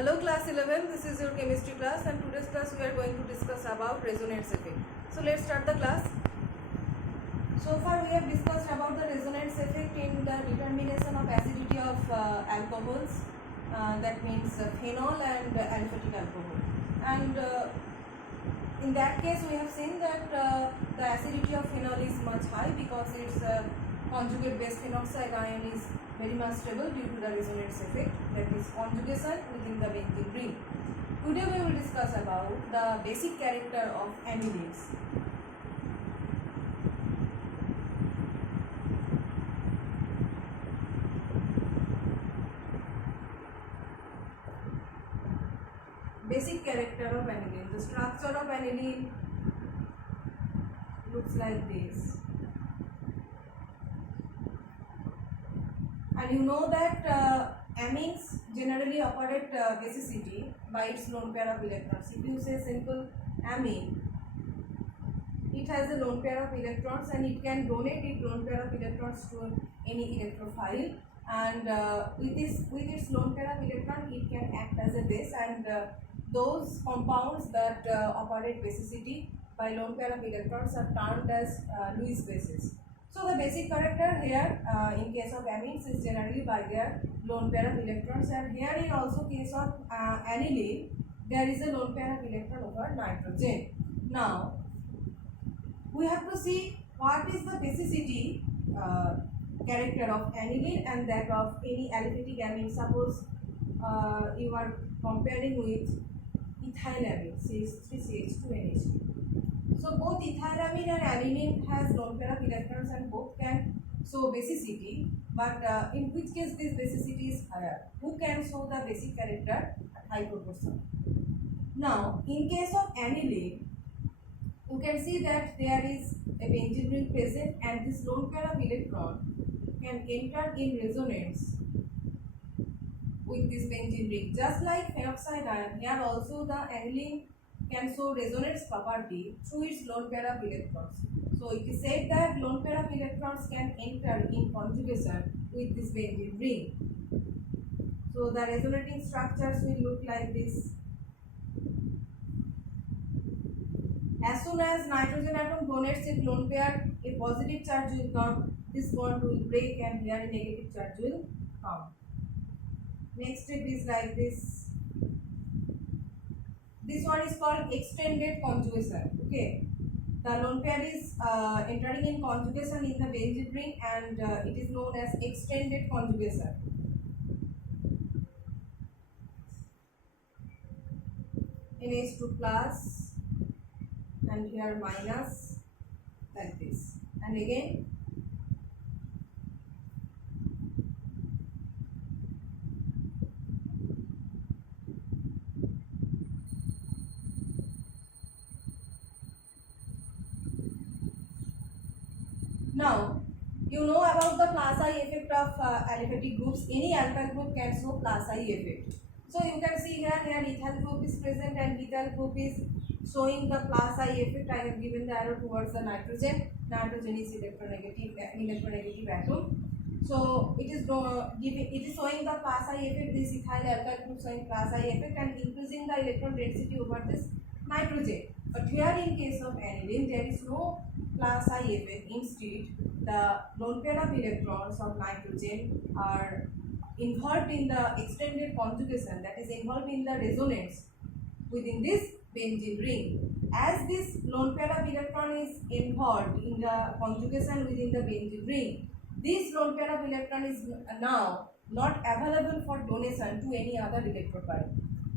Hello class 11, this is your chemistry class and today's class we are going to discuss about resonance effect. So let's start the class. So far we have discussed about the resonance effect in the determination of acidity of alcohols, that means phenol and aliphatic alcohol. And in that case we have seen that the acidity of phenol is much high because its conjugate base phenoxide ion is very much stable due to the resonance effect, that is conjugation within the benzene ring. Today we will discuss about the basic character of anilines. Basic character of aniline. The structure of aniline looks like this. And you know that amines generally operate basicity by its lone pair of electrons. If you say simple amine, it has a lone pair of electrons and it can donate its lone pair of electrons to any electrophile, and with its lone pair of electron it can act as a base, and those compounds that operate basicity by lone pair of electrons are termed as Lewis bases. So the basic character here in case of amines is generally by their lone pair of electrons, and here in also case of aniline there is a lone pair of electron over nitrogen. Now we have to see what is the basicity character of aniline and that of any aliphatic amine. Suppose you are comparing with ethylamine, CH3CH2NH2. So both ethylamine and aniline has lone pair of electrons and both can show basicity, but in which case this basicity is higher? Who can show the basic character at high proportion? Now in case of aniline, you can see that there is a benzene ring present and this lone pair of electron can enter in resonance with this benzene ring. Just like phenoxide ion, here also the aniline can show resonance property through its lone pair of electrons. So it is said that lone pair of electrons can enter in conjugation with this benzene ring. So the resonating structures will look like this. As soon as nitrogen atom donates its lone pair, a positive charge will come, this bond will break and here a negative charge will come. Next step is like this. This one is called extended conjugation. Okay, the lone pair is entering in conjugation in the benzene ring and it is known as extended conjugation. NH2 plus and here minus, like this, and again now you know about the plus I effect of aliphatic groups. Any alkyl group can show plus I effect. So you can see here ethyl group is present and ethyl group is showing the plus I effect. I have given the arrow towards the nitrogen. Nitrogen is electronegative atom. So it is showing the plus I effect. This ethyl alkyl group showing plus I effect and increasing the electron density over this nitrogen. But here in case of aniline there is no plus I effect. Instead, the lone pair of electrons of nitrogen are involved in the extended conjugation, that is involved in the resonance within this benzene ring. As this lone pair of electron is involved in the conjugation within the benzene ring, this lone pair of electron is now not available for donation to any other electrophile.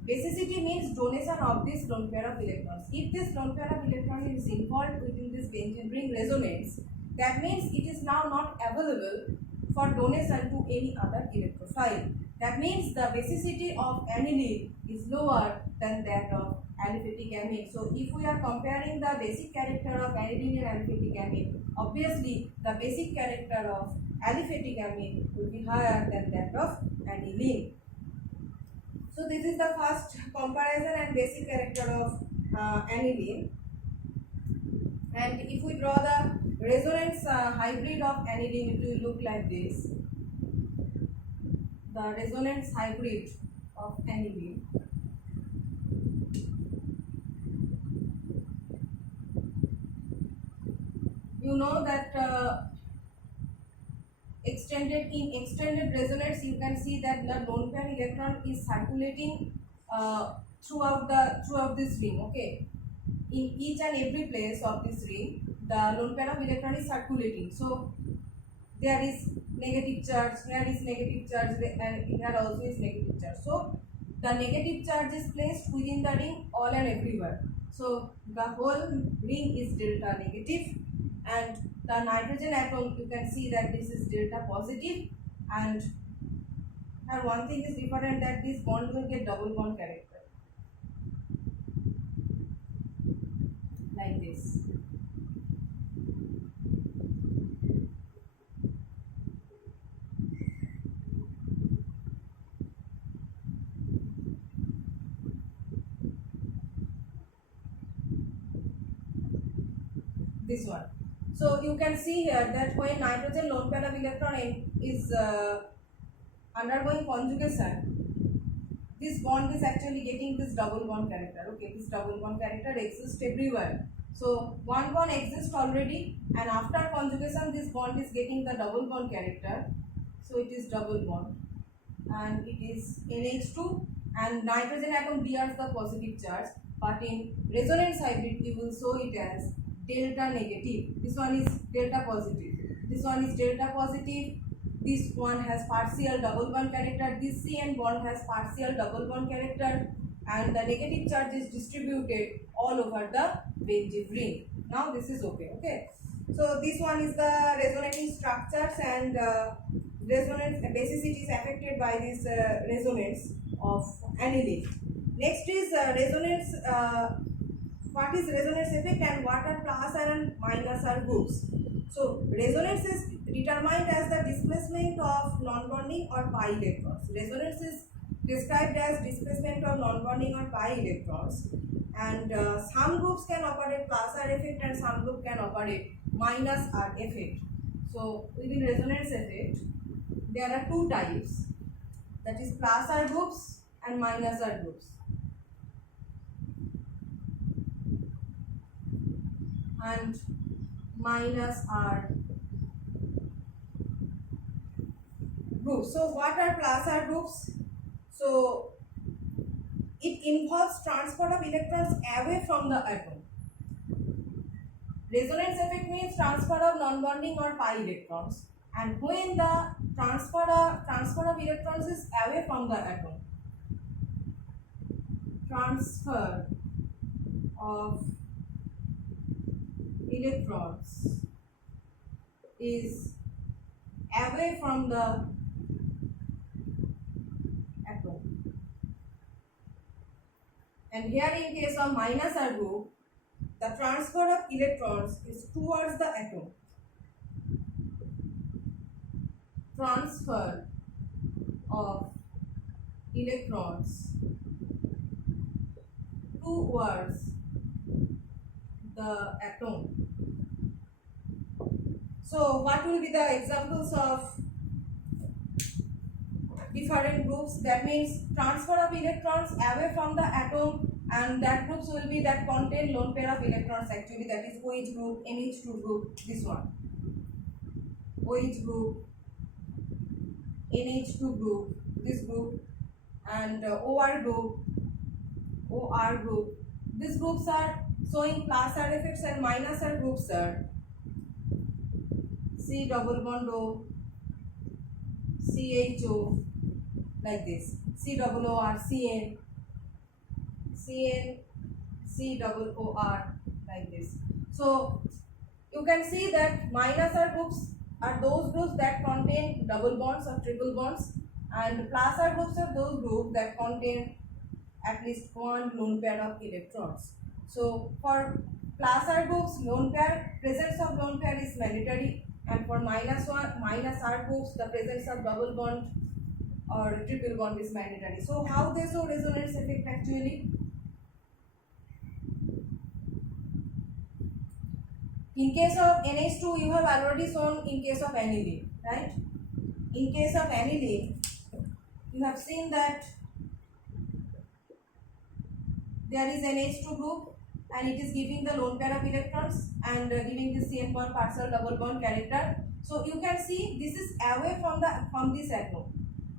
Basicity means donation of this lone pair of electrons. If this lone pair of electron is involved within this benzene ring resonance, that means it is now not available for donation to any other electrophile. That means the basicity of aniline is lower than that of aliphatic amine. So if we are comparing the basic character of aniline and aliphatic amine, obviously the basic character of aliphatic amine will be higher than that of aniline. So this is the first comparison and basic character of aniline. And if we draw the resonance hybrid of aniline, it will look like this. The resonance hybrid of aniline. you know that extended resonance, you can see that the lone pair electron is circulating throughout this ring. Okay, in each and every place of this ring, the lone pair of electron is circulating. So there is negative charge, here is negative charge, and here also is negative charge. So the negative charge is placed within the ring all and everywhere. So the whole ring is delta negative, and the nitrogen atom, you can see that this is delta positive, and here one thing is different, that this bond will get double bond character like this. This one. So you can see here that when nitrogen lone pair of electron is undergoing conjugation, this bond is actually getting this double bond character. Okay, this double bond character exists everywhere. So one bond exists already, and after conjugation this bond is getting the double bond character. So it is double bond, and it is NH2, and nitrogen atom bears the positive charge, but in resonance hybrid you will show it as delta negative. This one is delta positive, this one is delta positive, this one has partial double bond character, this CN bond has partial double bond character, and the negative charge is distributed all over the benzene ring. Now this is okay. So this one is the resonating structures, and resonance basicity is affected by this resonance of aniline. Next is resonance. What is resonance effect and what are plus and minus are groups? So resonance is determined as the displacement of non-bonding or pi electrons. Resonance is described as displacement of non-bonding or pi electrons, and some groups can operate plus R effect and some group can operate minus R effect. So within resonance effect there are two types, that is plus R groups and minus R groups. And minus R groups. So what are plus R groups? So it involves transfer of electrons away from the atom. Resonance effect means transfer of non-bonding or pi electrons, and when the transfer of electrons is away from the atom, transfer of electrons is away from the atom, and here in case of minus R group, the transfer of electrons is towards the atom. Transfer of electrons towards the atom. So what will be the examples of different groups? That means transfer of electrons away from the atom, and that groups will be that contain lone pair of electrons actually, that is OH group, NH2 group, this one, OH group, NH2 group, this group, and OR group, These groups are showing plus R effects, and minus R groups are C double bond O, CHO, like this, C double OR, CN, C double OR, like this. So you can see that minus R groups are those groups that contain double bonds or triple bonds, and plus R groups are those groups that contain at least one lone pair of electrons. So for plus R groups, presence of lone pair is mandatory, and for minus R groups, the presence of double bond or triple bond is mandatory. So how they show resonance effect actually? In case of NH2, you have already shown in case of aniline, right? In case of aniline, you have seen that there is NH2 group and it is giving the lone pair of electrons and giving the CN bond partial double bond character. So you can see this is away from this atom.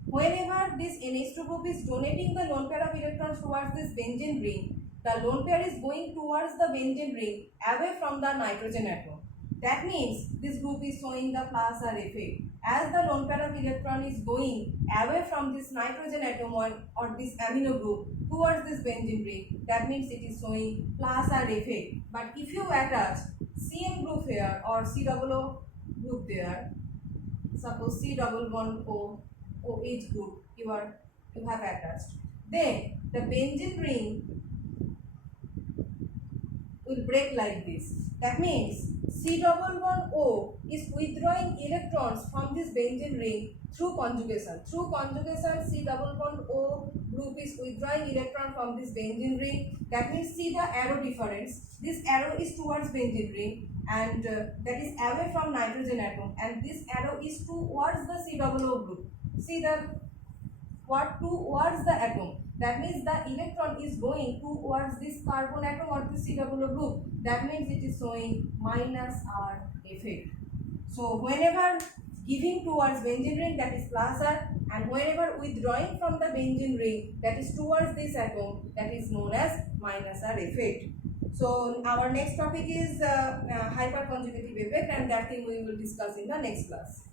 Whenever this NH2 group is donating the lone pair of electrons towards this benzene ring, the lone pair is going towards the benzene ring away from the nitrogen atom. That means this group is showing the plus R effect. As the lone pair of electron is going away from this nitrogen atom or this amino group towards this benzene ring, that means it is showing plus R effect. But if you attach CN group here or C double O group there, suppose C double bond O OH group you have attached, then the benzene ring will break like this. That means C double bond O is withdrawing electrons from this benzene ring through conjugation. Through conjugation, C double bond O group is withdrawing electron from this benzene ring. That means see the arrow difference. This arrow is towards benzene ring and that is away from nitrogen atom, and this arrow is towards the C double O group. See the what towards the atom. That means the electron is going towards this carbon atom or the C double O group. That means it is showing minus R effect. So whenever giving towards benzene ring, that is plus R, and whenever withdrawing from the benzene ring, that is towards this atom, that is known as minus R effect. So our next topic is hyperconjugative effect, and that thing we will discuss in the next class.